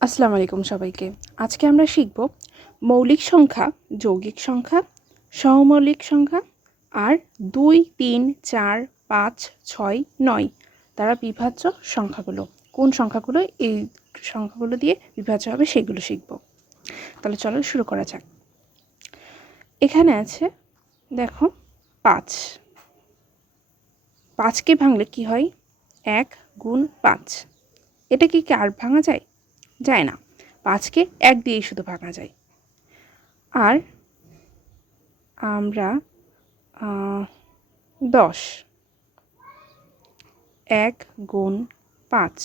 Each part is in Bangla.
আসসালামু আলাইকুম সবাইকে। আজকে আমরা শিখব মৌলিক সংখ্যা, যৌগিক সংখ্যা, সহমৌলিক সংখ্যা আর ২, ৩, ৪, ৫, ৬, ৯ দ্বারা বিভাজ্য সংখ্যাগুলো। কোন সংখ্যাগুলো এই সংখ্যাগুলো দিয়ে বিভাজ্য হবে সেগুলো শিখব। তাহলে চলো শুরু করা যাক। এখানে আছে দেখো ৫। ৫কে ভাঙলে কি হয়? ১ গুণ ৫। এটা কি আর ভাঙা যায়? যায় না। ৫কে ১ দিয়েই শুধু ভাঙা যায়। আর আমরা ১০ ১ গুণ ৫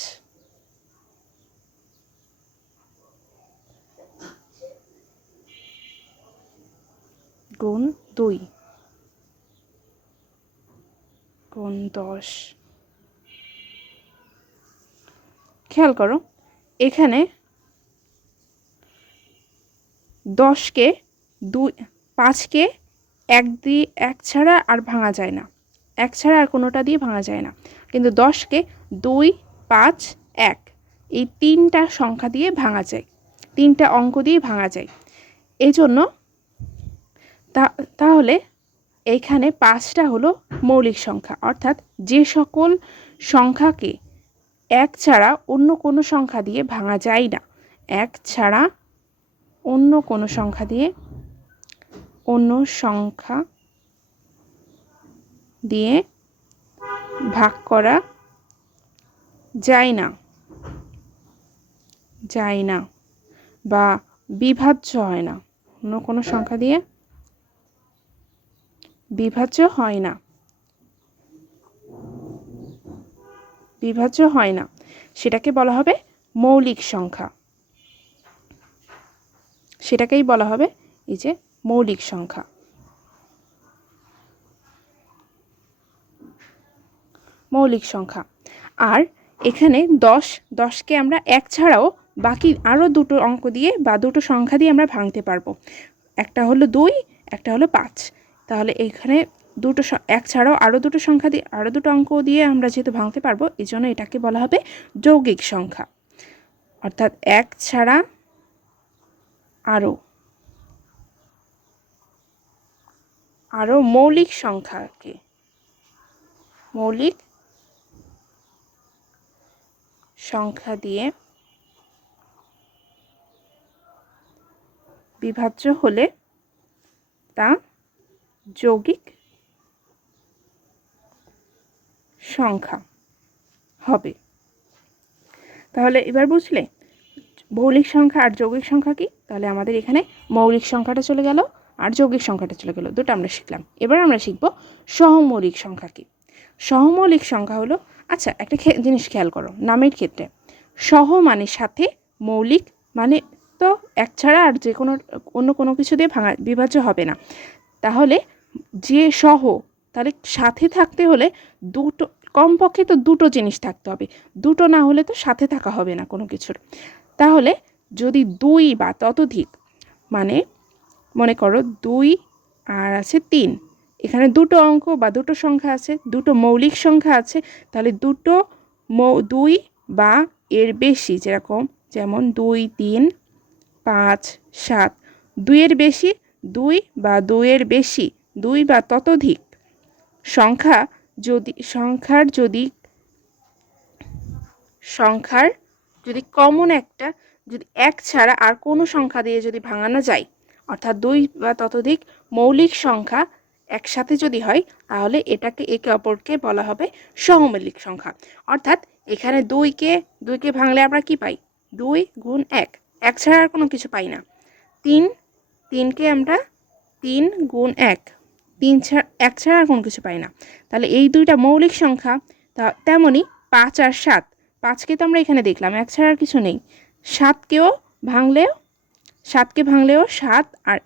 গুণ ২ গুণ ১০। খেয়াল করো, এখানে ১০কে ৫কে ১ ছাড়া আর ভাঙা যায় না। ১ ছাড়া আর কোনোটা দিয়ে ভাঙা যায় না। কিন্তু ১০কে ২, ৫, ১ এই ৩টা সংখ্যা দিয়ে ভাঙা যায়, ৩টা অঙ্ক দিয়ে ভাঙা যায়। এই জন্য তাহলে এইখানে ৫টা হলো মৌলিক সংখ্যা, অর্থাৎ যে সকল সংখ্যাকে ১ ছাড়া অন্য কোনো সংখ্যা দিয়ে ভাঙা যায় না। ১ ছাড়া অন্য কোনো সংখ্যা দিয়ে ভাগ করা যায় না বা বিভাজ্য হয় না। অন্য কোনো সংখ্যা দিয়ে বিভাজ্য হয় না, সেটাকে বলা হবে মৌলিক সংখ্যা। সেটাকেই বলা হবে এই যে মৌলিক সংখ্যা। মৌলিক সংখ্যা। আর এখানে ১০কে আমরা ১ ছাড়াও বাকি আরও দুটো অঙ্ক দিয়ে বা দুটো সংখ্যা দিয়ে আমরা ভাঙতে পারবো। একটা হলো ২, একটা হলো ৫। তাহলে এখানে ১ ছাড়াও আরও দুটো সংখ্যা দিয়ে আরও দুটো অঙ্ক দিয়ে আমরা যেহেতু ভাঙতে পারবো, এই জন্য এটাকে বলা হবে যৌগিক সংখ্যা। অর্থাৎ ১ ছাড়া আরও মৌলিক সংখ্যা দিয়ে বিভাজ্য হলে তা যৌগিক সংখ্যা হবে। তাহলে এবার বুঝলে মৌলিক সংখ্যা আর যৌগিক সংখ্যা কি? তাহলে আমাদের এখানে মৌলিক সংখ্যাটা চলে গেল আর যৌগিক সংখ্যাটা চলে গেল, দুটো আমরা শিখলাম। এবার আমরা শিখব সহমৌলিক সংখ্যা কি। সহমৌলিক সংখ্যা হলো, আচ্ছা একটা জিনিস খেয়াল করো, নামের ক্ষেত্রে সহ মানে সাথে, মৌলিক মানে তো ১ ছাড়া আর যে কোনো অন্য কোনো কিছু দিয়ে বিভাজ্য হবে না। তাহলে যে সহ, তাহলে সাথে থাকতে হলে দুটো, কমপক্ষে তো দুটো জিনিস থাকতে হবে। দুটো না হলে তো সাথে থাকা হবে না কোনো কিছুর। তাহলে যদি ২ বা ততোধিক, মানে মনে করো ২ আর আছে ৩, এখানে দুটো অঙ্ক বা দুটো সংখ্যা আছে, দুটো মৌলিক সংখ্যা আছে, তাহলে ২ বা এর বেশি, যেমন ২, ৩, ৫, ৭, ২ এর বেশি, ২ বা ২ এর বেশি, ২ বা ততোধিক সংখ্যার যদি কমন একটা, যদি ১ ছাড়া আর কোনো সংখ্যা দিয়ে যদি ভাঙানো যায়, অর্থাৎ ২ বা ততোধিক মৌলিক সংখ্যা একসাথে যদি হয়, তাহলে একে অপরকে বলা হবে সহমৌলিক সংখ্যা। অর্থাৎ এখানে ২কে ভাঙলে আমরা কি পাই? ২ গুণ ১, ১ ছাড়া আর কোনো কিছু পাই না। ৩কে আমরা ৩ গুণ ১, ১ ছাড়া আর কোনো কিছু পাই না। তাহলে এই দুইটা মৌলিক সংখ্যা। তেমনই ৫ আর ৭, ৫কে তো আমরা এখানে দেখলাম ১ ছাড়া আর কিছু নেই। ৭কে ভাঙলেও ৭ আর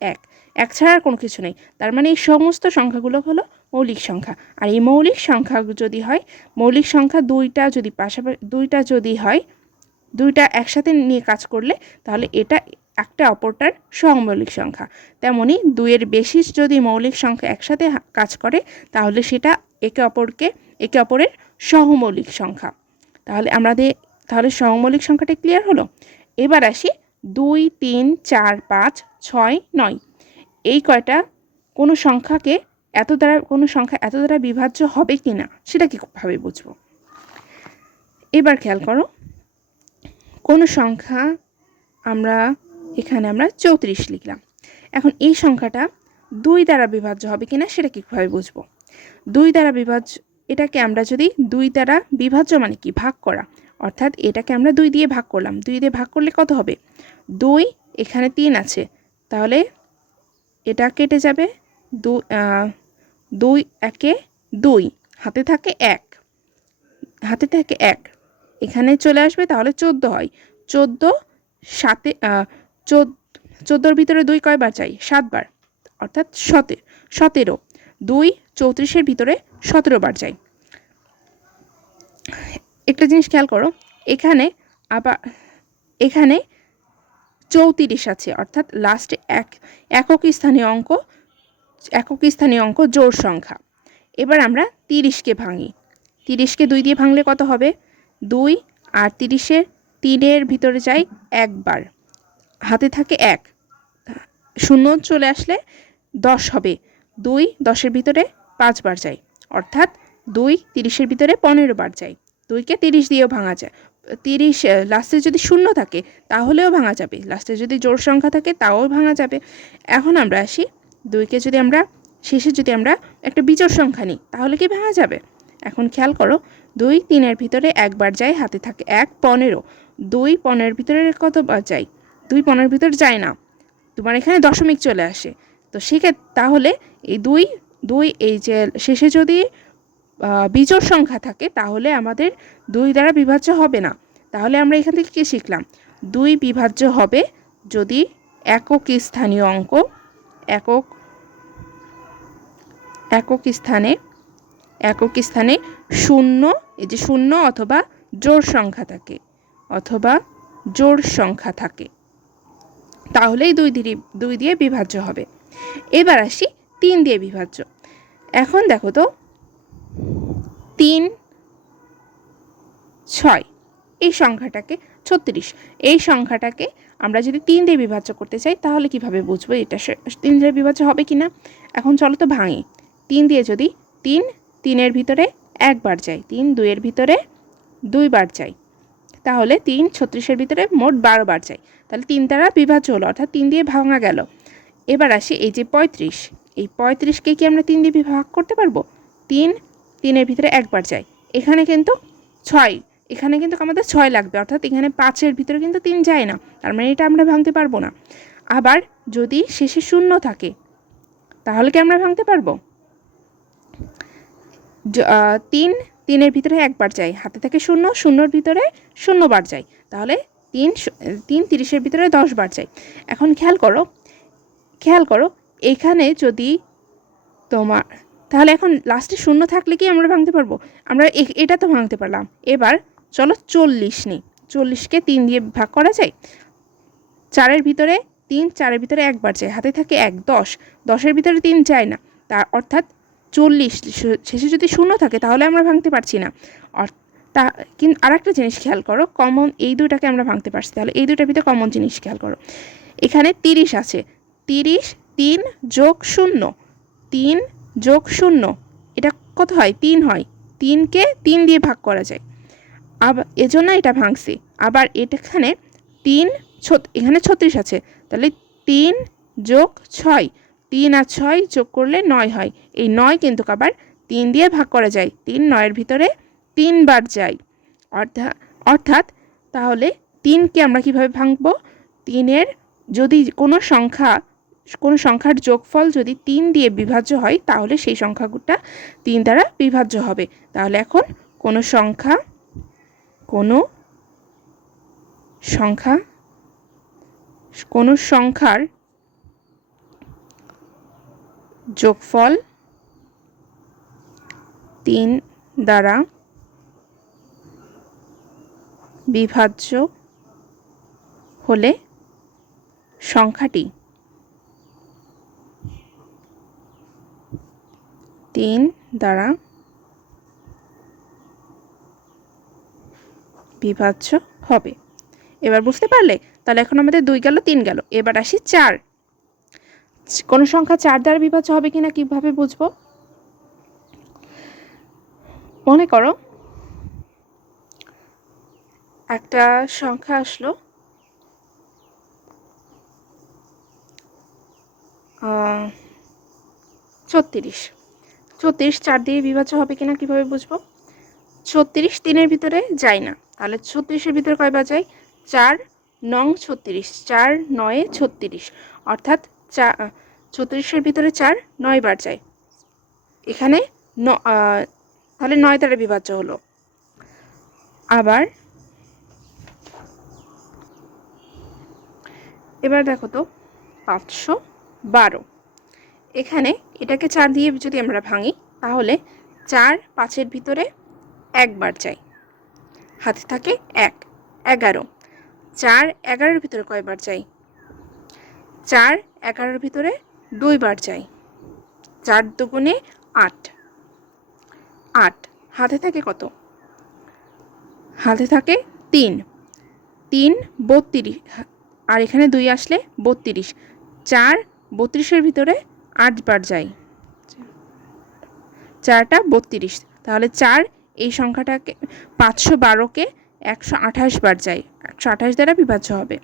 ১ ছাড়া আর কোনো কিছু নেই। তার মানে এই সমস্ত সংখ্যাগুলো হলো মৌলিক সংখ্যা। আর এই মৌলিক সংখ্যা যদি হয়, মৌলিক সংখ্যা দুইটা যদি হয়, দুইটা একসাথে নিয়ে কাজ করলে, তাহলে এটা একটা অপরটার সহমৌলিক সংখ্যা। তেমনি ২ এর বেশি যদি মৌলিক সংখ্যা একসাথে কাজ করে, তাহলে সেটা একে অপরের সহমৌলিক সংখ্যা। তাহলে সহমৌলিক সংখ্যাটা ক্লিয়ার হলো। এবার আসি 2 3 4 5 6 9 এই কয়টা কোনো সংখ্যা এত দ্বারা বিভাজ্য হবে কি না সেটা কীভাবে বুঝবো। এবার খেয়াল করো, কোনো সংখ্যা এখানে আমরা 34 লিখলাম। এখন এই সংখ্যাটা 2 দ্বারা বিভাজ্য হবে কিনা সেটা কীভাবে বুঝবো। 2 দ্বারা বিভাজ্য, এটাকে আমরা যদি 2 দ্বারা বিভাজ্য মানে কি, ভাগ করা, অর্থাৎ এটাকে আমরা 2 দিয়ে ভাগ করলাম। 2 দিয়ে ভাগ করলে কত হবে, 2, এখানে 3 আছে, তাহলে এটা কেটে যাবে, 2 একে 2, হাতে থাকে 1, এখানে চলে আসবে, তাহলে 14 হয়। 14 সাথে 14-র ভিতরে 2 কয়বার চাই, 7 বার, অর্থাৎ 17। 2 34-এর ভিতরে 17 বার চাই। একটা জিনিস খেয়াল করো, এখানে 34 আছে, অর্থাৎ লাস্টে একক স্থানীয় অঙ্ক জোড় সংখ্যা। এবার আমরা 30কে ভাঙি। 30কে 2 দিয়ে ভাঙলে কত হবে, 2, আর 3-এর ভিতরে যাই 1 বার, হাতে থাকে 1, শূন্য চলে আসলে 10 হবে। 2 10-এর ভিতরে 5 বার যাই, অর্থাৎ 2 30-এর ভিতরে 15 বার যাই। 2কে 30 দিয়েও ভাঙা যায়। 30 লাস্টে যদি শূন্য থাকে তাহলেও ভাঙা যাবে, লাস্টে যদি জোড় সংখ্যা থাকে তাও ভাঙা যাবে। এখন আমরা আসি, 2কে যদি আমরা শেষে যদি আমরা একটা বিজোড় সংখ্যা নিই তাহলে কি ভাঙা যাবে। এখন খেয়াল করো, 2 3-এর ভিতরে 1 বার যায়, হাতে থাকে 1, 15। 2 15-এর ভিতরে কত বার যাই, 2 15-এর ভিতরে যায় না, তোমার এখানে দশমিক চলে আসে। তো তাহলে এই 2 এই যে শেষে যদি বিজোড় সংখ্যা থাকে তাহলে আমাদের 2 দ্বারা বিভাজ্য হবে না। তাহলে আমরা এখান থেকে কি শিখলাম, 2 বিভাজ্য হবে যদি একক স্থানে শূন্য, এই যে শূন্য অথবা জোড় সংখ্যা থাকে, তাহলেই 2 দিয়ে বিভাজ্য হবে। এবার আসি 3 দিয়ে বিভাজ্য। এখন দেখো তো, 3 6 এই সংখ্যাটাকে 36, এই সংখ্যাটাকে আমরা যদি 3 দিয়ে বিভাজ্য করতে চাই তাহলে কিভাবে বুঝবো এটা 3 দিয়ে বিভাজ্য হবে কিনা। এখন চলো তো ভাঙি। 3 দিয়ে যদি 3 3-এর ভিতরে 1 বার যাই, 3 2-এর ভিতরে 2 বার যাই, তাহলে 3 36-এর ভিতরে মোট 12 বার যাই, তাহলে 3 দ্বারা বিভাজ্য হলো, অর্থাৎ 3 দিয়ে ভাঙা গেল। এবার আসি এই যে 35, এই 35কে কি আমরা 3 দিয়ে ভাগ করতে পারবো। 3 3-এর ভিতরে 1 বার যাই, এখানে কিন্তু 6, এখানে কিন্তু আমাদের 6 লাগবে, অর্থাৎ এখানে 5-এর ভিতরে কিন্তু 3 যায় না, তার মানে এটা আমরা ভাঙতে পারবো না। আবার যদি শেষে শূন্য থাকে তাহলে কি আমরা ভাঙতে পারবো। 3 3-এর ভিতরে 1 বার যাই, হাতে থাকে 0, 0-এর ভিতরে 0 বার যাই, তাহলে 3 30-এর ভিতরে 10 বার যাই। এখন খেয়াল করো এখানে যদি তাহলে এখন লাস্টে 0 থাকলে কি আমরা ভাঙতে পারবো, আমরা এটা তো ভাঙতে পারলাম। এবার চলো 40 নিই। 40-কে 3 দিয়ে ভাগ করা যায়। 4-এর ভিতরে 3, 4-এর ভিতরে 1 বার যায়, হাতে থাকে 1, 10, 10-এর ভিতরে 3 যায় না, অর্থাৎ 40 শেষে যদি 0 থাকে তাহলে আমরা ভাঙতে পারছি না। কিন্তু আর একটা জিনিস খেয়াল করো, কমন এই দুইটাকে আমরা ভাঙতে পারছি, তাহলে এই দুইটার ভিতরে কমন জিনিস খেয়াল করো, এখানে 30 আছে, 30 3 যোগ 0, 3 যোগ 0 এটা কত হয়, 3 হয়। 3-কে 3 দিয়ে ভাগ করা যায়, আবার এজন্য এটা ভাঙছি। আবার এখানে 3 এখানে 36 আছে, তাহলে 3 যোগ 6, 3 আর 6 যোগ করলে 9 হয়। এই 9 কিন্তু আবার 3 দিয়ে ভাগ করা যায়, 3 9-এর ভিতরে 3 বার যায়, অর্থাৎ তাহলে 3-কে আমরা কিভাবে ভাঙবো, 3-এর যদি কোনো সংখ্যার যোগফল যদি 3 দিয়ে বিভাজ্য হয় তাহলে সেই সংখ্যাটা 3 দ্বারা বিভাজ্য হবে। তাহলে এখন কোনো সংখ্যার যোগফল 3 দ্বারা বিভাজ্য হলে সংখ্যাটি 3 দ্বারা বিভাজ্য হবে। এবার বুঝতে পারলে তাহলে এখন আমাদের 2 গেল, 3 গেল। এবার আসি 4। কোনো সংখ্যা 4 দ্বারা বিভাজ্য হবে কিনা কিভাবে বুঝবো? মনে করো একটা সংখ্যা আসলো 34। 34 4 দিয়ে বিভাজ্য হবে কিনা কিভাবে বুঝবো? 36 3-এর ভিতরে যায় না, তাহলে 36-এর ভিতরে কয়বার যায়? 4 নং 36, 4 9 36, অর্থাৎ 36-এর ভিতরে 4 9 বার যায়। এখানে তাহলে 9 দ্বারা বিভাজ্য হলো। আবার এবার দেখো তো 512, এখানে এটাকে 4 দিয়ে যদি আমরা ভাঙি তাহলে 4 5-এর ভিতরে 1 বার যায়, হাতে থাকে 1, 11। 4 11-এর ভিতরে কয়বার যায়? 4 11-এর ভিতরে 2 বার যায়, 4 দুগুণে 8, 8। হাতে থাকে কত? হাতে থাকে 3, 3 32, আর এখানে 2 আসলে 32। 4 32-এর ভিতরে 8 বার যায়, 4টা 32। তাহলে 4 এই সংখ্যাটাকে 512-কে 128 বার যায়, 128 দ্বারা বিভাজ্য হবে।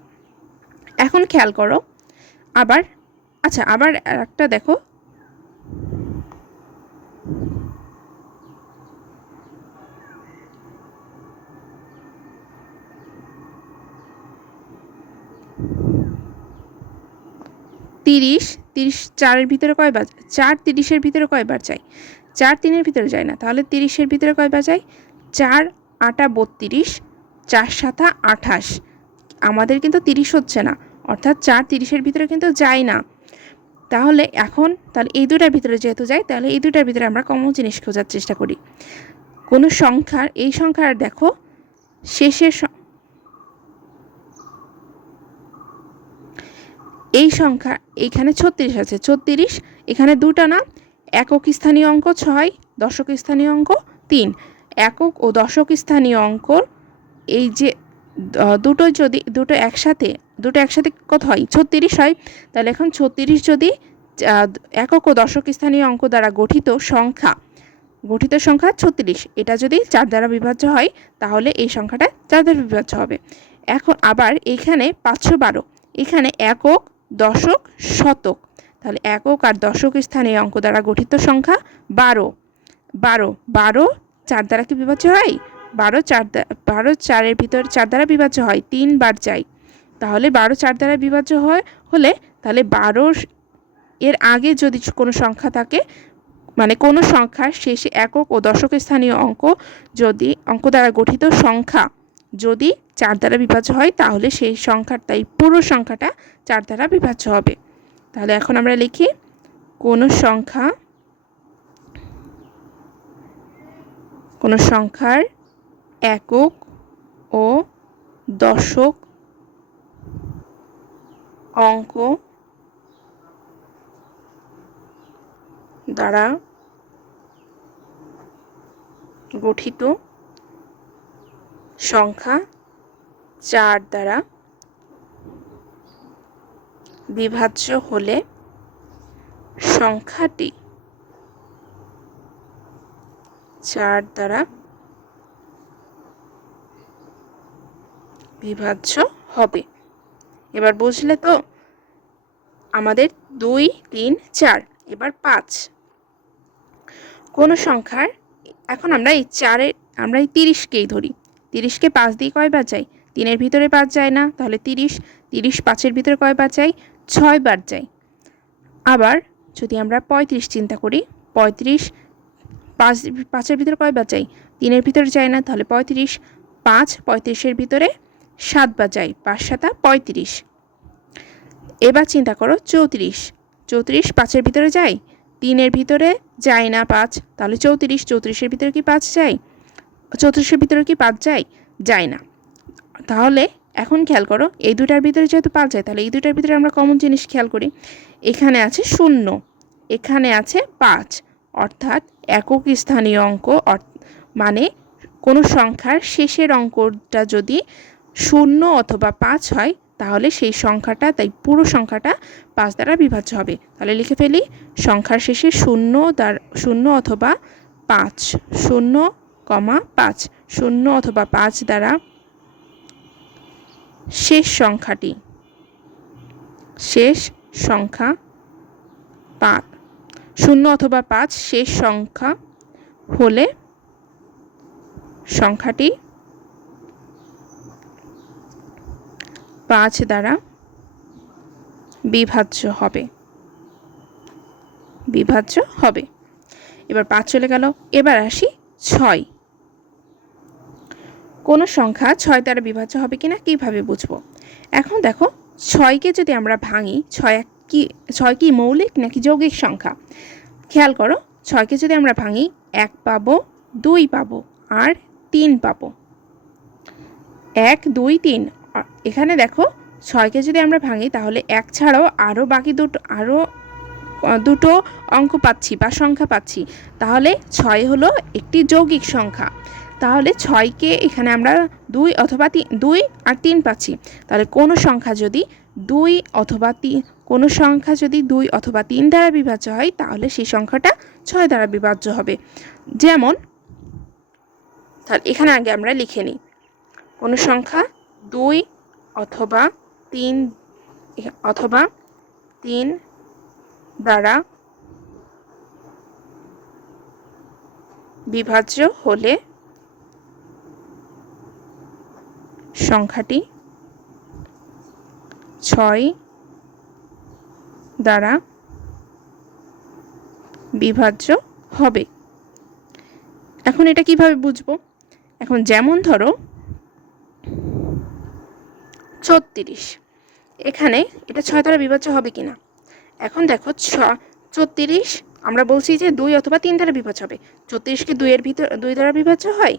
এখন খেয়াল করো আবার, আচ্ছা আবার একটা দেখো, তিরিশ 4-এর ভিতরে কয়বার? 4 30-এর ভিতরে কয়বার যায়? 4 3-এর ভিতরে যায় না, তাহলে 30-এর ভিতরে কয়বার যায়? 4 8 32, 4 7 28। আমাদের কিন্তু 30 হচ্ছে না, অর্থাৎ 4 30-এর ভিতরে কিন্তু যায় না। তাহলে এই দুটার ভিতরে যেহেতু যায়, তাহলে এই দুটার ভিতরে আমরা কমন জিনিস খোঁজার চেষ্টা করি। কোনো সংখ্যার, এই সংখ্যার দেখো শেষের এই সংখ্যা, এইখানে 36 আছে, 36 এখানে দুটা না, একক স্থানীয় অঙ্ক 6, দশক স্থানীয় অঙ্ক 3। একক ও দশক স্থানীয় অঙ্ক এই যে দুটো একসাথে কত হয়? 36 হয়। তাহলে এখন 36 যদি একক ও দশক স্থানীয় অঙ্ক দ্বারা গঠিত সংখ্যা 36, এটা যদি 4 দ্বারা বিভাজ্য হয় তাহলে এই সংখ্যাটা 4 দ্বারা বিভাজ্য হবে। এখন আবার এখানে 512, এখানে একক দশক শতক, তাহলে একক আর দশক স্থানীয় অঙ্ক দ্বারা গঠিত সংখ্যা 12। 12 4 দ্বারা কি বিভাজ্য হয়? 12 4-এর ভিতর 4 দ্বারা বিভাজ্য হয়, 3 বার যায়। তাহলে 12 4 দ্বারা বিভাজ্য হলে তাহলে 12 এর আগে যদি কোনো সংখ্যা থাকে, মানে কোনো সংখ্যার শেষে একক ও দশক স্থানীয় অঙ্ক দ্বারা গঠিত সংখ্যা যদি 4 দ্বারা বিভাজ্য হয় তাহলে সেই সংখ্যার, তাই পুরো সংখ্যাটা 4 দ্বারা বিভাজ্য হবে। তাহলে এখন আমরা লিখি কোনো সংখ্যার একক ও দশক অঙ্ক দ্বারা গঠিত সংখ্যা 4 দ্বারা বিভাজ্য হলে সংখ্যাটি 4 দ্বারা বিভাজ্য হবে। এবার বুঝলে তো? আমাদের 2 3 4, এবার 5। কোনো সংখ্যার, এখন আমরা এই 30-কেই ধরি। 30-কে 5 দিয়ে কয়বার যায়? 3-এর ভিতরে 5 যায় না, তাহলে 30 5-এর ভিতরে কয়বার যায়? 6 বার যায়। আবার যদি আমরা 35 চিন্তা করি, 35 5-এর ভিতরে কয়বার যায়? 3-এর ভিতরে যায় না, তাহলে 35 35-এর ভিতরে 7 বার যায়, 5 7 35। এবার চিন্তা করো 34 5-এর ভিতরে যায়? 3-এর ভিতরে যায় না 5, তাহলে 34-এর ভিতরে কি 5 যায়? 34-এর ভিতরে কি 5 যায়? যায় না। তাহলে এখন খেয়াল করো, এই দুটার ভিতরে যেহেতু 5 যায়, তাহলে এই দুটার ভিতরে আমরা কমন জিনিস খেয়াল করি। এখানে আছে 0, এখানে আছে 5, অর্থাৎ একক স্থানীয় অঙ্ক, মানে কোনো সংখ্যার শেষের অঙ্কটা যদি 0 অথবা 5 হয় তাহলে সেই সংখ্যাটা, তাই পুরো সংখ্যাটা 5 দ্বারা বিভাজ্য হবে। তাহলে লিখে ফেলি, সংখ্যার শেষে 0 অথবা 5, 0,5, 0 অথবা 5 দ্বারা শেষ সংখ্যা 5, 0 অথবা 5 শেষ সংখ্যা হলে সংখ্যাটি 5 দ্বারা বিভাজ্য হবে। এবার 5 চলে গেল। এবার আসি 6। কোনো সংখ্যা 6 দ্বারা বিভাজ্য হবে কিনা কিভাবে বুঝবো? এখন দেখো, 6কে যদি আমরা ভাঙি, 6 কি মৌলিক নাকি যৌগিক সংখ্যা? খেয়াল করো, 6কে যদি আমরা ভাঙি 1 পাবো, 2 পাবো আর 3 পাবো। 1, 2, 3। এখানে দেখো, 6কে যদি আমরা ভাঙি তাহলে 1 ছাড়াও আরও বাকি দুটো অঙ্ক পাচ্ছি বা সংখ্যা পাচ্ছি। তাহলে 6 হলো একটি যৌগিক সংখ্যা। তাহলে 6কে এখানে আমরা 2 অথবা 2 আর 3 পাচ্ছি। তাহলে কোনো সংখ্যা যদি 2 অথবা 3 দ্বারা বিভাজ্য হয় তাহলে সেই সংখ্যাটা 6 দ্বারা বিভাজ্য হবে। যেমন, তাহলে এখানে আগে আমরা লিখে নিই, কোনো সংখ্যা 2 অথবা 3 দ্বারা বিভাজ্য হলে সংখ্যাটি 6 দ্বারা বিভাজ্য হবে। এখন এটা কিভাবে বুঝবো? এখন যেমন ধরো 34, এখানে এটা 6 দ্বারা বিভাজ্য হবে কিনা। এখন দেখো, 34 আমরা বলছি যে 2 অথবা 3 দ্বারা বিভাজ্য হবে। 34 কি 2 দ্বারা বিভাজ্য হয়?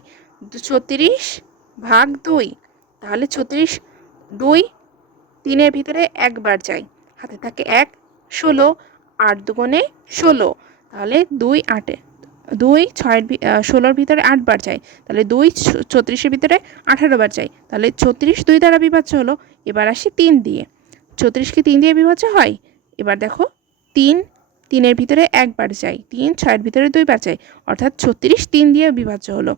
34 ভাগ 2। তাহলে 34, 2 3-এর ভিতরে একবার যায়, হাতে থাকে 1, 16, 8 দুগুণে 16। তাহলে 2, 16-র ভিতরে 8 বার যায়, তাহলে 2 34-এর ভিতরে 18 বার যায়। তাহলে 36 2 দ্বারা বিভাজ্য হলো। এবার আসি 3 দিয়ে। 34 কি 3 দিয়ে বিভাজ্য হয়? এবার দেখো, 3-এর ভিতরে একবার যায়, 3 6-এর ভিতরে 2 বার যায়, অর্থাৎ 36 3 দিয়ে বিভাজ্য হলো।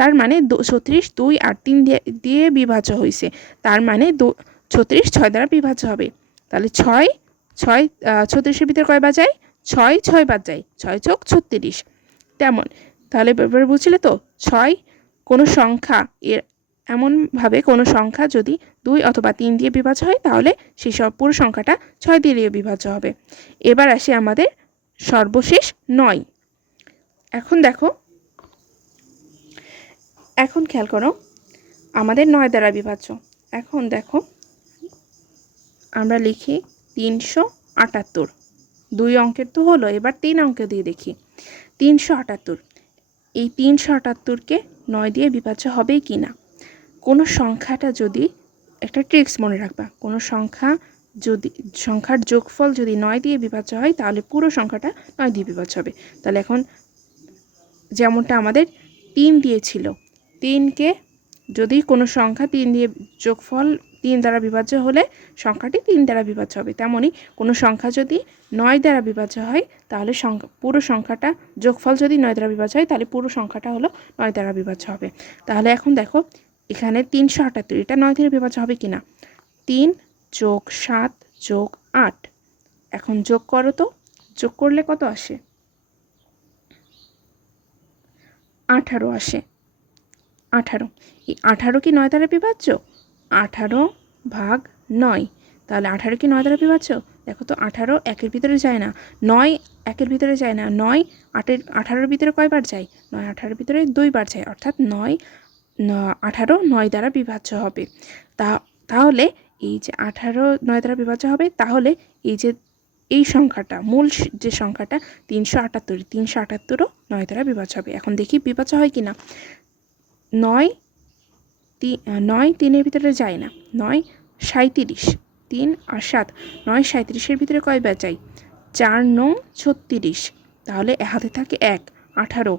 তার মানে 36 2 আর 3 দিয়ে বিভাজ্য হয়েছে। তার মানে 36 6 দ্বারা বিভাজ্য হবে। তাহলে 36-এর ভিতরে কয়বার যায়? 6 বার যায়, 6 যোগ 36। তেমন, তাহলে এবার বুঝলে তো, 6 কোনো সংখ্যা এমনভাবে কোনো সংখ্যা যদি 2 অথবা 3 দিয়ে বিভাজ্য হয় তাহলে সেই সব পুরো সংখ্যাটা 6 দিয়ে বিভাজ্য হবে। এবার আসি আমাদের সর্বশেষ 9। এখন দেখো, এখন খেয়াল করো, আমাদের 9 দ্বারা বিভাজ্য। এখন দেখো, আমরা লিখি 378। 2 অঙ্কের তো হলো, এবার 3 অঙ্ক দিয়ে দেখি। 378, এই 378কে 9 দিয়ে বিভাজ্য হবে কি না। কোনো সংখ্যাটা যদি, একটা ট্রিক্স মনে রাখবা, কোনো সংখ্যার যোগফল যদি 9 দিয়ে বিভাজ্য হয় তাহলে পুরো সংখ্যাটা 9 দিয়ে বিভাজ্য হবে। তাহলে এখন যেমনটা আমাদের 3 দিয়েছিল, 3কে যদি কোনো সংখ্যা 3 দিয়ে যোগফল 3 দ্বারা বিভাজ্য হলে সংখ্যাটি 3 দ্বারা বিভাজ্য হবে। তেমনই কোনো সংখ্যা যদি 9 দ্বারা বিভাজ্য হয় তাহলে পুরো সংখ্যাটা যোগফল যদি 9 দ্বারা বিভাজ্য হয় তাহলে পুরো সংখ্যাটা হলো 9 দ্বারা বিভাজ্য হবে। তাহলে এখন দেখো, এখানে 378, এটা 9 দ্বারা বিভাজ্য হবে কিনা। 3 যোগ 7 যোগ 8, এখন যোগ করো তো, যোগ করলে কত আসে? 18 আসে। 18, এই 18 কি 9 দ্বারা বিভাজ্য? 18 ভাগ 9, তাহলে 18 কি 9 দ্বারা বিভাজ্য? দেখো তো, 18 1-এর ভিতরে যায় না, 9 1-এর ভিতরে যায় না, 9 18-এর ভিতরে কয়বার যায়? 9 18-এর ভিতরে 2 বার যায়, অর্থাৎ 18 9 দ্বারা বিভাজ্য হবে। তাহলে এই যে 18 9 দ্বারা বিভাজ্য হবে, তাহলে এই সংখ্যাটা, মূল যে সংখ্যাটা 378ও 9 দ্বারা বিভাজ্য হবে। এখন দেখি বিভাজ্য হয় কিনা। 9 3-এর ভিতরে যায় না, 9 37, 3 আর 7, 9 37-এর ভিতরে কয়বার যায়? 4 9 36, তাহলে হাতে থাকে 1, 18,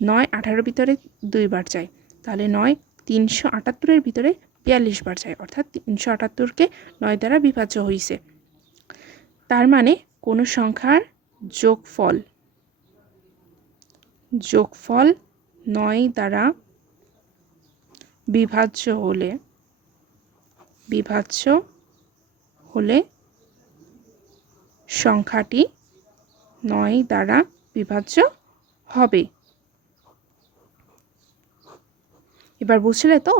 9 18-এর ভিতরে 2 বার যায়, তাহলে 9 378-এর ভিতরে 42 বার যায়, অর্থাৎ 378কে 9 দ্বারা বিভাজ্য হয়েছে। তার মানে কোনো সংখ্যার যোগফল 9 দ্বারা বিভাজ্য হলে সংখ্যাটি 9 দ্বারা বিভাজ্য হবে। এবার বুঝলে তো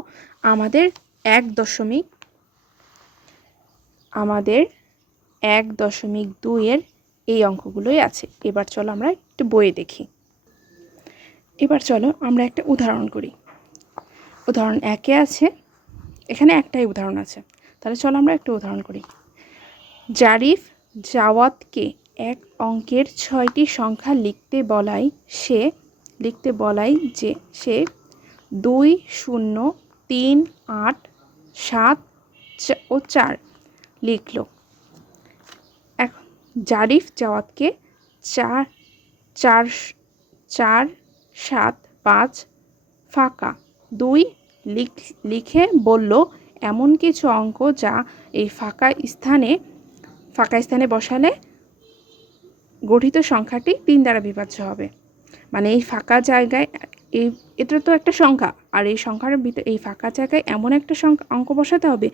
আমাদের 1.2 এর এই অঙ্কগুলোই আছে। এবার চলো আমরা একটু বইয়ে দেখি। এবার চলো আমরা একটা উদাহরণ করি। উদাহরণ 1-এ আছে, এখানে একটাই উদাহরণ আছে, তাহলে চলো আমরা একটা উদাহরণ করি। জারিফ জাওয়াতকে এক অঙ্কের 6টি সংখ্যা লিখতে বলায় যে সে 2, 0, 3, 8, 7 ও 4 লিখল। এখন জারিফ জাওয়াতকে 4, 7, 5 ফাঁকা 2 লিখে বলল এমন কিছু অঙ্ক যা এই ফাঁকা স্থানে বসালে গঠিত সংখ্যাটি 3 দ্বারা বিভাজ্য হবে। মানে এই ফাঁকা জায়গায় এটা তো একটা সংখ্যা, আর এই সংখ্যার ভিতরে এই ফাঁকা জায়গায় এমন একটা অঙ্ক বসাতে হবে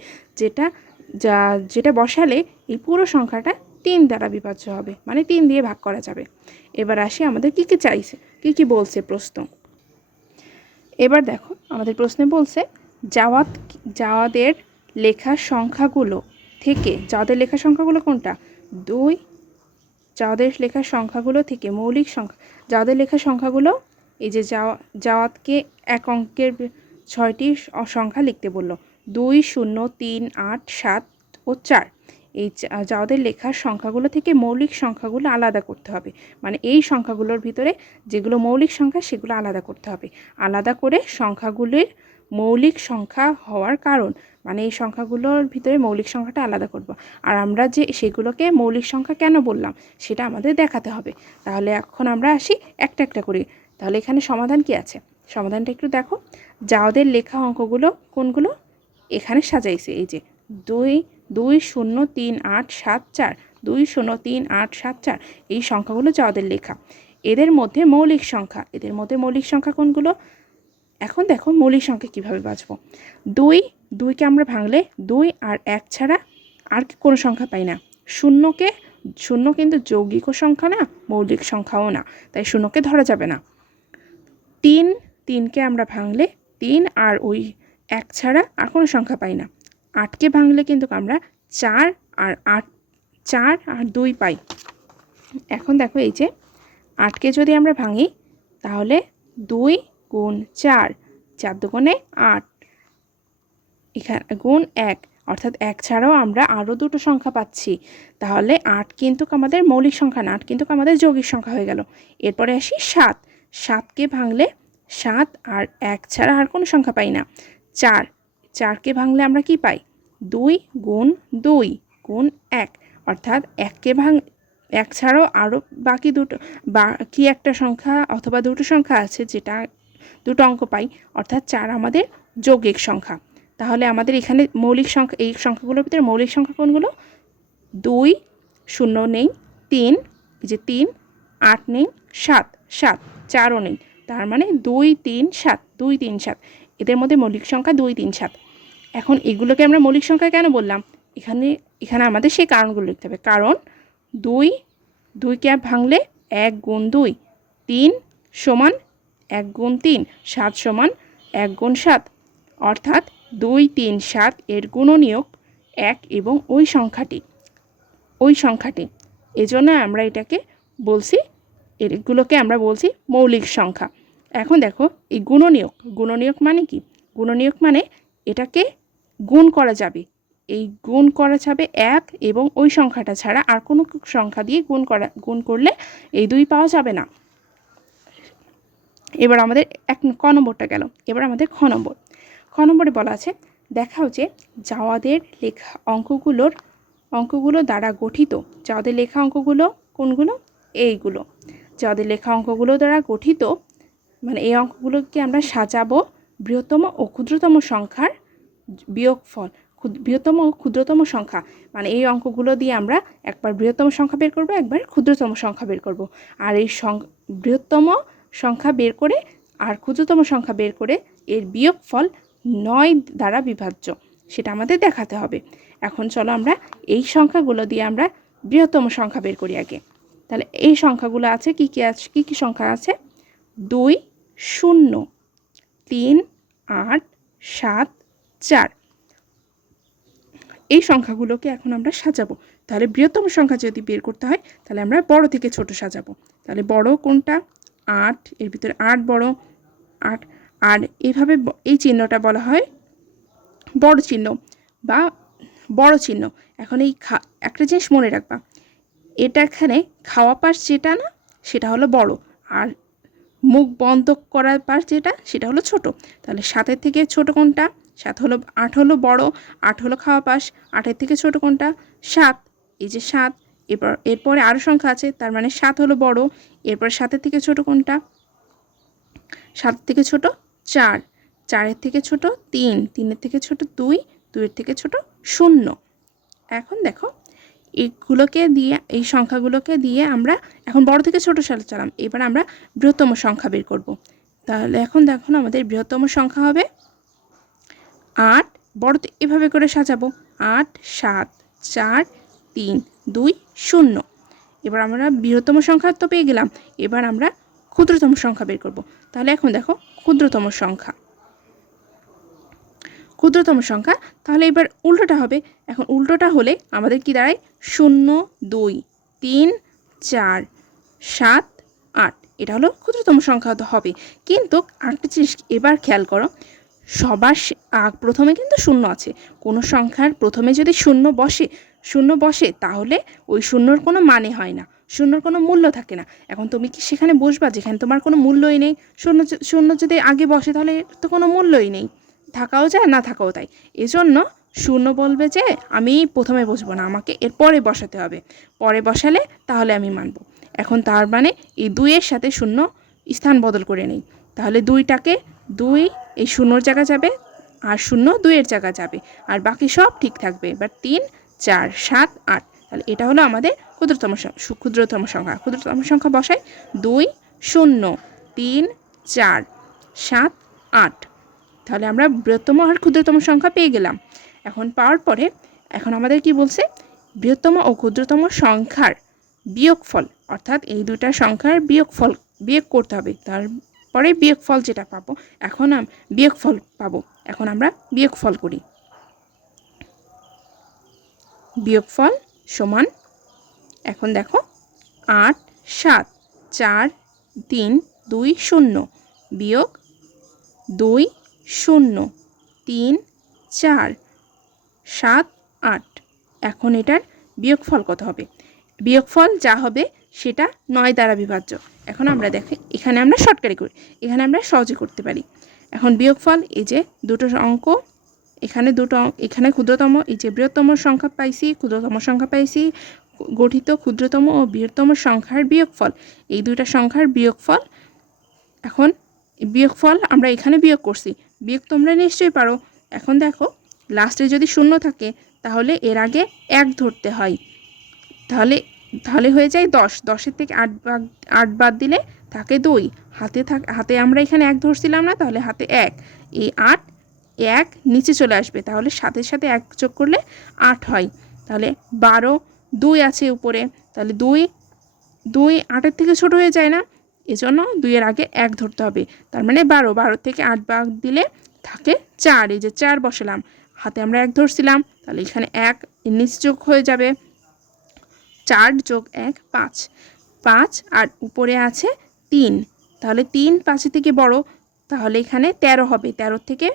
যেটা বসালে এই পুরো সংখ্যাটা 3 দ্বারা বিভাজ্য হবে, মানে 3 দিয়ে ভাগ করা যাবে। এবার আসি আমাদের কি চাইছে, কি বলছে প্রশ্ন। এবার দেখো আমাদের প্রশ্নে বলছে জাওয়াদের লেখা সংখ্যাগুলো থেকে, জাওয়াদের লেখা সংখ্যাগুলো কোনটা? 2। জাওয়াদের লেখা সংখ্যাগুলো থেকে মৌলিক সংখ্যা, জাওয়াদের লেখা সংখ্যাগুলো এই যে জাওয়াতকে এক অঙ্কের 6টি সংখ্যা লিখতে বলল, 2, 0, 3, 8, 7 ও 4। এই জাওয়াদের লেখার সংখ্যাগুলো থেকে মৌলিক সংখ্যাগুলো আলাদা করতে হবে। মানে এই সংখ্যাগুলোর ভিতরে যেগুলো মৌলিক সংখ্যা সেগুলো আলাদা করতে হবে। আলাদা করে সংখ্যাগুলির মৌলিক সংখ্যা হওয়ার কারণ, মানে এই সংখ্যাগুলোর ভিতরে মৌলিক সংখ্যাটা আলাদা করব। আর আমরা যে সেগুলোকে মৌলিক সংখ্যা কেন বললাম সেটা আমাদের দেখাতে হবে। তাহলে এখন আমরা আসি একটা একটা করি। তাহলে এখানে সমাধান কি আছে, সমাধানটা একটু দেখো। জাওয়াদের লেখা অঙ্কগুলো কোনগুলো এখানে সাজাইছে, এই যে 2, 0, 3, 8, 7, 4, 2, 0, 3, 8, 7, 4 এই সংখ্যাগুলো জাওয়াদের লেখা। এদের মধ্যে মৌলিক সংখ্যা কোনগুলো? এখন দেখো মৌলিক সংখ্যা কিভাবে বাঁচবো। 2কে আমরা ভাঙলে 2 আর 1 ছাড়া আর কোনো সংখ্যা পাই না। 0 কিন্তু যৌগিক সংখ্যা না, মৌলিক সংখ্যাও না, তাই 0কে ধরা যাবে না। 3কে আমরা ভাঙলে 3 আর ওই 1 ছাড়া আর কোনো সংখ্যা পাই না। 8কে ভাঙলে কিন্তু আমরা 4 আর 2 পাই। এখন দেখো এই যে 8কে যদি আমরা ভাঙি তাহলে 2 গুণ 4, 4 দুগুণে 8, এখানে গুণ 1, অর্থাৎ 1 ছাড়াও আমরা আরও দুটো সংখ্যা পাচ্ছি। তাহলে 8 কিন্তু আমাদের মৌলিক সংখ্যা না, 8 কিন্তু আমাদের যৌগিক সংখ্যা হয়ে গেল। এরপরে আসি 7কে ভাঙলে 7 আর 1 ছাড়া আর কোনো সংখ্যা পাই না। 4কে ভাঙলে আমরা কি পাই? 2 গুণ 2 গুণ 1, অর্থাৎ 1 ছাড়াও আরও বাকি একটা সংখ্যা অথবা দুটো সংখ্যা আছে যেটা দুটো অঙ্ক পাই, অর্থাৎ 4 আমাদের যৌগিক সংখ্যা। তাহলে আমাদের এখানে মৌলিক সংখ্যা, এই সংখ্যাগুলোর ভিতরে মৌলিক সংখ্যা কোনগুলো? 2, 0 নেই, 3, এই যে 3, 8 নেই, 7, 4ও নেই। তার মানে 2, 3, 7, 2, 3, 7 এদের মধ্যে মৌলিক সংখ্যা 2, 3, 7। এখন এগুলোকে আমরা মৌলিক সংখ্যা কেন বললাম, এখানে আমাদের সেই কারণগুলো লিখতে হবে। কারণ 2কে ভাঙলে 1 গুণ 2, 3 সমান 1 গুণ 3, 7 সমান 1 গুণ 7, অর্থাৎ 2, 3, 7 এর গুণনীয়ক 1 এবং ওই সংখ্যাটি। এজন্য আমরা এটাকে বলছি, এগুলোকে আমরা বলছি মৌলিক সংখ্যা। এখন দেখো এই গুণনীয়ক মানে কি? গুণনীয়ক মানে এটাকে গুণ করা যাবে, এই গুণ করা যাবে 1 এবং ওই সংখ্যাটা ছাড়া আর কোনো সংখ্যা দিয়ে গুণ করলে এই 2 পাওয়া যাবে না। এবার আমাদের ক নম্বরটা গেল। এবার আমাদের খ নম্বরে বলা আছে, দেখাও যে জাওয়াদের লেখা অঙ্কগুলো দ্বারা গঠিত, জাওয়াদের লেখা অঙ্কগুলো কোনগুলো? এইগুলো। জাওয়াদের লেখা অঙ্কগুলো দ্বারা গঠিত, মানে এই অঙ্কগুলোকে আমরা সাজাবো বৃহত্তম ও ক্ষুদ্রতম সংখ্যার বিয়োগফল, বৃহত্তম ও ক্ষুদ্রতম সংখ্যা, মানে এই অঙ্কগুলো দিয়ে আমরা একবার বৃহত্তম সংখ্যা বের করব, একবার ক্ষুদ্রতম সংখ্যা বের করব। আর এই বৃহত্তম সংখ্যা বের করে আর ক্ষুদ্রতম সংখ্যা বের করে এর বিয়োগফল 9 দ্বারা বিভাজ্য, সেটা আমাদের দেখাতে হবে। এখন চলো আমরা এই সংখ্যাগুলো দিয়ে আমরা বৃহত্তম সংখ্যা বের করি আগে। তাহলে এই সংখ্যাগুলো আছে কি কি সংখ্যা আছে? 2, 0, 3, 8, 7, 4। এই সংখ্যাগুলোকে এখন আমরা সাজাবো। তাহলে বৃহত্তম সংখ্যা যদি বের করতে হয় তাহলে আমরা বড় থেকে ছোট সাজাবো। তাহলে বড় কোনটা? 8, এর ভিতরে 8 বড়, 8। আর এইভাবে এই চিহ্নটা বলা হয় বড় চিহ্ন বা বড় চিহ্ন। এখন এই একটা জিনিস মনে রাখবা, এটা এখানে খাওয়া পাশ যেটা না সেটা হলো বড়, আর মুখ বন্ধ করার পাশ যেটা সেটা হলো ছোট। তাহলে 7-এর থেকে ছোট কোনটা? 7 হলো, 8 হলো বড়, 8 হলো খাওয়া পাশ। 8-এর থেকে ছোট কোনটা? 7। এই যে 7, এরপরে আরও সংখ্যা আছে, তার মানে 7 হলো বড়। এরপর 7-এর থেকে ছোট কোনটা? 7 থেকে ছোট 4, 4-এর থেকে ছোট 3, 3-এর থেকে ছোট 2, 2-এর থেকে ছোট 0। এখন দেখো এইগুলোকে দিয়ে, এই সংখ্যাগুলোকে দিয়ে আমরা এখন বড় থেকে ছোট সাজালাম, এবার আমরা বৃহত্তম সংখ্যা বের করব। তাহলে এখন দেখো আমাদের বৃহত্তম সংখ্যা হবে 8। বড় এভাবে করে সাজাবো, 8, 7, 4, 3, 2, 0। এবার আমরা বৃহত্তম সংখ্যা তো পেয়ে গেলাম, এবার আমরা ক্ষুদ্রতম সংখ্যা বের করব। তাহলে এখন দেখো ক্ষুদ্রতম সংখ্যা, তাহলে এবার উল্টোটা হবে। এখন উল্টোটা হলে আমাদের কি দাঁড়ায়? 0, 2, 3, 4, 7, 8। এটা হলো ক্ষুদ্রতম সংখ্যা হবে। কিন্তু আরেকটা জিনিস এবার খেয়াল করো, সবার প্রথমে কিন্তু 0 আছে। কোনো সংখ্যার প্রথমে যদি 0 বসে তাহলে ওই 0-র কোনো মানে হয় না, 0-র কোনো মূল্য থাকে না। এখন তুমি কি সেখানে বসবা যেখানে তোমার কোনো মূল্যই নেই? 0 যদি আগে বসে তাহলে তো কোনো মূল্যই নেই, থাকাও যায় না থাকাও তাই। এজন্য 0 বলবে যে আমি প্রথমে বসবো না, আমাকে এর পরে বসাতে হবে, পরে বসালে তাহলে আমি মানব। এখন তার মানে এই 2-এর সাথে 0 স্থান বদল করে নেই। তাহলে 2টাকে 2 এই 0-র জায়গায় যাবে, আর 0 2-এর জায়গায় যাবে, আর বাকি সব ঠিক থাকবে। এবার 3, 4, 7, 8। তাহলে এটা হলো আমাদের ক্ষুদ্রতম সংখ্যা। ক্ষুদ্রতম সংখ্যা বসাই 2, 0, 3, 4, 7, 8। তাহলে আমরা বৃহত্তম আর ক্ষুদ্রতম সংখ্যা পেয়ে গেলাম। এখন পাওয়ার পরে এখন আমাদের কি বলছে? বৃহত্তম ও ক্ষুদ্রতম সংখ্যার বিয়োগফল, অর্থাৎ এই দুইটা সংখ্যার বিয়োগ করতে হবে। তারপরে বিয়োগফল যেটা পাবো, এখন বিয়োগফল পাবো। এখন আমরা বিয়োগফল করি। বিয়োগফল সমান, এখন দেখো 8, 7, 4, 3, 2, 0 বিয়োগ 2, 0, 3, 4, 7, 8। এখন এটার বিয়োগফল কত হবে? বিয়োগফল যা হবে সেটা 9 দ্বারা বিভাজ্য। এখন আমরা দেখি, এখানে আমরা শর্টকাটে করি, এখানে আমরা সহজে করতে পারি। এখন বিয়োগফল, এই যে দুটো অঙ্ক, এখানে এখানে ক্ষুদ্রতম, এই যে বৃহত্তম সংখ্যা পাইছি, ক্ষুদ্রতম সংখ্যা পাইছি, গঠিত ক্ষুদ্রতম ও বৃহত্তম সংখ্যার বিয়োগফল, এই দুইটা সংখ্যার বিয়োগফল। এখন বিয়োগফল আমরা এখানে বিয়োগ করছি, বিয়োগ তোমরা নিশ্চয়ই পারো। এখন দেখো লাস্টে যদি 0 থাকে তাহলে এর আগে 1 ধরতে হয়, তাহলে হয়ে যায় 10। 10-এর থেকে 8 বাদ দিলে থাকে 2, হাতে আমরা এখানে 1 ধরছিলাম না, তাহলে হাতে 1, এই 8, 1 নিচে চলে আসবে, তাহলে 7-এর সাথে 1 যোগ করলে 8 হয়। তাহলে 12, 2 আছে উপরে, তাহলে 2 8-এর থেকে ছোট হয়ে যায় না, এজন্য 2-এর আগে 1 ধরতে হবে। তার মানে 12, 12 থেকে 8 বাদ দিলে থাকে 4, এই যে 4 বসালাম, হাতে আমরা 1 ধরছিলাম, তাহলে এখানে 1 নিচে যোগ হয়ে যাবে, 4 যোগ 1 5, 5 আর উপরে আছে 3, তাহলে 3 5 থেকে বড়, তাহলে এখানে 13 হবে, 13 থেকে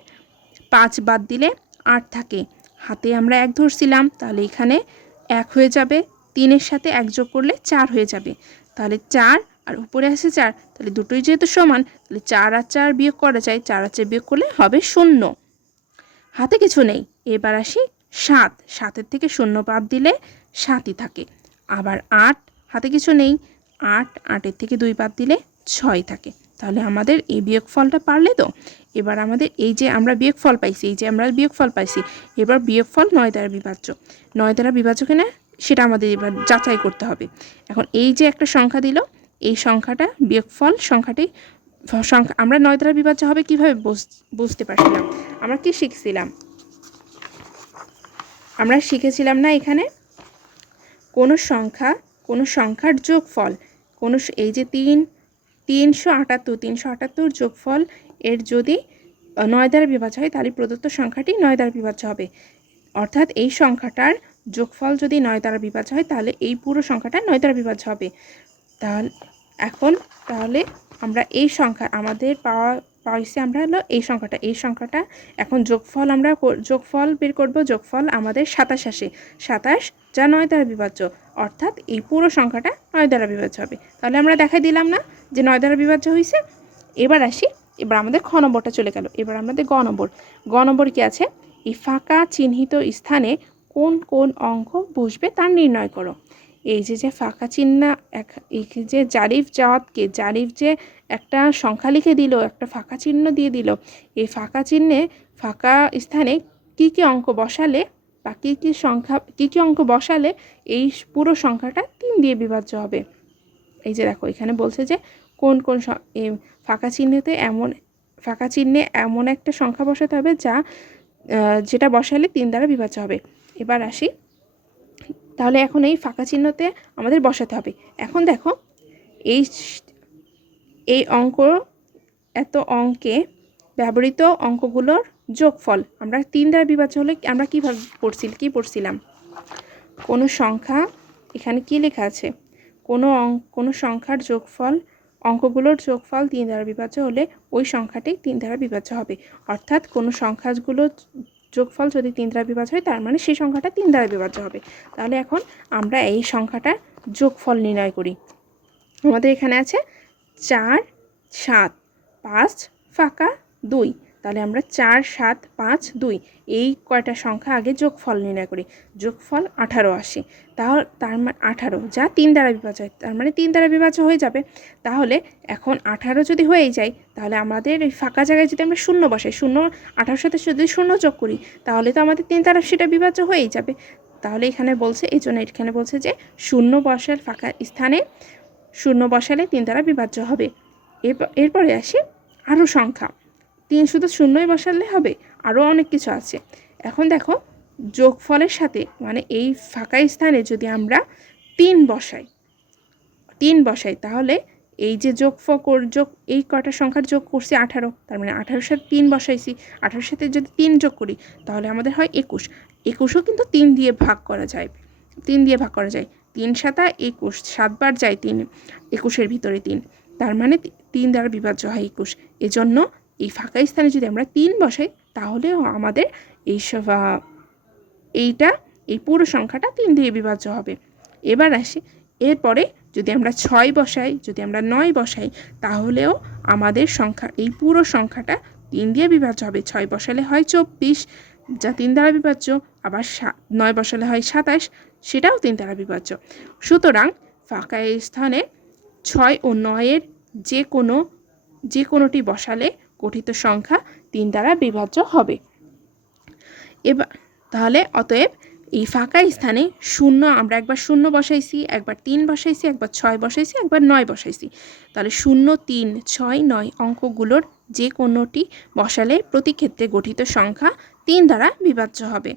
5 বাদ দিলে 8 থাকে, হাতে আমরা 1 ধরছিলাম, তাহলে এখানে 1 হয়ে যাবে, 3-এর সাথে 1 যোগ করলে 4 হয়ে যাবে, তাহলে 4 আর উপরে আছে 4, তাহলে দুটোই যেহেতু সমান, তাহলে 4 আর 4 বিয়োগ করা যায়, 4 আর 4 বিয়োগ করলে হবে 0। হাতে কিছু নেই, এবার আসি 7, 7-এর থেকে 0 বাদ দিলে 7ই থাকে। আবার 8, হাতে কিছু নেই, 8, 8-এর থেকে 2 বাদ দিলে 6 থাকে, তাহলে আমাদের এই বিয়োগফলটা পারলে তো। এবার আমাদের এই যে আমরা বিয়োগফল পাইছি, এবার বিয়োগফল 9 দ্বারা বিভাজ্য, 9 দ্বারা বিভাজ্য কিনা সেটা আমাদের এবার যাচাই করতে হবে। এখন এই যে একটা সংখ্যা দিল, এই সংখ্যাটা বিয়োগফল সংখ্যাটি আমরা 9 দ্বারা বিভাজ্য হবে কিভাবে বুঝতে পারছিলাম। আমরা কি শিখছিলাম, আমরা শিখেছিলাম না এখানে কোনো সংখ্যার যোগফল, এই যে 378 যোগফল এর যদি 9 দ্বারা বিভাজ্য হয় তাহলে প্রদত্ত সংখ্যাটি 9 দ্বারা বিভাজ্য হবে। অর্থাৎ এই সংখ্যাটার যোগফল যদি 9 দ্বারা বিভাজ্য হয় তাহলে এই পুরো সংখ্যাটা 9 দ্বারা বিভাজ্য হবে। তাহলে আমরা এই সংখ্যা আমাদের পাইছি আমরা হলো এই সংখ্যাটা এখন যোগফল বের করব। যোগফল আমাদের 27 আসে, 27 যা 9 দ্বারা বিভাজ্য, অর্থাৎ এই পুরো সংখ্যাটা 9 দ্বারা বিভাজ্য হবে। তাহলে আমরা দেখাই দিলাম না যে 9 দ্বারা বিভাজ্য হয়েছে। এবার আসি, এবার আমাদের খ নম্বরটা চলে গেল। এবার আমাদের গ নম্বর কি আছে, এই ফাঁকা চিহ্নিত স্থানে কোন কোন অঙ্ক বসবে তা নির্ণয় করো। এই যে ফাঁকা চিহ্ন, এই যে জারিফ যে একটা সংখ্যা লিখে দিল, একটা ফাঁকা চিহ্ন দিয়ে দিল, এই ফাঁকা স্থানে কি কি অঙ্ক বসালে বা কি কি অঙ্ক বসালে এই পুরো সংখ্যাটা 3 দিয়ে বিভাজ্য হবে। এই যে দেখো এখানে বলছে যে কোন কোন ফাঁকা চিহ্নে এমন একটা সংখ্যা বসাতে হবে যেটা বসালে 3 দ্বারা বিভাজ্য হবে। এবার আসি, তাহলে এখন এই ফাঁকা চিহ্নতে আমাদের বসাতে হবে। এখন দেখো এই এত অঙ্কে ব্যবহৃত অঙ্কগুলোর যোগফল আমরা 3 দ্বারা বিভাজ্য হলে আমরা কি পড়ছিলাম, কোনো সংখ্যা, এখানে কি লেখা আছে, কোনো সংখ্যার যোগফল, অঙ্কগুলোর যোগফল 3 দ্বারা বিভাজ্য হলে ওই সংখ্যাটি 3 দ্বারা বিভাজ্য হবে। অর্থাৎ কোনো সংখ্যাগুলোর যোগফল যদি 3 দ্বারা বিভাজ্য হয় তার মানে সেই সংখ্যাটা 3 দ্বারা বিভাজ্য হবে। তাহলে এখন আমরা এই সংখ্যাটার যোগফল নির্ণয় করি। আমাদের এখানে আছে 4 7 5 ফাঁকা 2, তাহলে আমরা 4 7 5 2 এই কয়টা সংখ্যা আগে যোগফল নির্ণয় করি। যোগফল 18 আসে, তার মানে 18 যা 3 দ্বারা বিভাজ্য হয়, তার মানে 3 দ্বারা বিভাজ্য হয়ে যাবে। তাহলে এখন 18 যদি হয়ে যায় তাহলে আমাদের এই ফাঁকা জায়গায় যদি আমরা শূন্য বসাই, 18 সাথে যদি শূন্য যোগ করি তাহলে তো আমাদের 3 দ্বারা সেটা বিভাজ্য হয়েই যাবে। তাহলে এখানে বলছে যে শূন্য বসার ফাঁকা স্থানে শূন্য বসালে 3 দ্বারা বিভাজ্য হবে। এরপরে আসি আরও সংখ্যা, 3 শুধু শূন্যই বসালে হবে, আরও অনেক কিছু আছে। এখন দেখো যোগফলের সাথে মানে এই ফাঁকা স্থানে যদি আমরা 3 বসাই তাহলে এই যে এই কটা সংখ্যার যোগ করছি 18, তার মানে 18 সাথে 3 বসাইছি, 18 সাথে যদি 3 যোগ করি তাহলে আমাদের হয় 21। 21ও কিন্তু 3 দিয়ে ভাগ করা যায়, 3 সাতা 21, 7 বার যায় 3, 21-এর ভিতরে 3, তার মানে 3 দ্বারা বিভাজ্য হয় 21। এজন্য এই ফাঁকা স্থানে যদি আমরা 3 বসাই তাহলেও আমাদের এই পুরো সংখ্যাটা 3 দিয়ে বিভাজ্য হবে। এবার আসি, এরপরে যদি আমরা 6 বসাই, যদি আমরা 9 বসাই তাহলেও আমাদের এই পুরো সংখ্যাটা 3 দিয়ে বিভাজ্য হবে। 6 বসালে হয় 24 যা 3 দ্বারা বিভাজ্য, আবার 9 বসালে হয় 27, সেটাও 3 দ্বারা বিভাজ্য। সুতরাং ফাঁকা স্থানে 6 ও 9-এর যে কোনোটি বসালে গঠিত সংখ্যা 3 দ্বারা বিভাজ্য হবে। তাহলে অতএব এই ফাঁকা স্থানে শূন্য আমরা একবার 0 বসাইছি, একবার 3 বসাইছি, একবার 6 বসাইছি, একবার 9 বসাইছি। তাহলে 0 3 6 9 অঙ্কগুলোর যে কোনোটি বসালে প্রতি ক্ষেত্রে গঠিত সংখ্যা 3 দ্বারা বিভাজ্য হবে।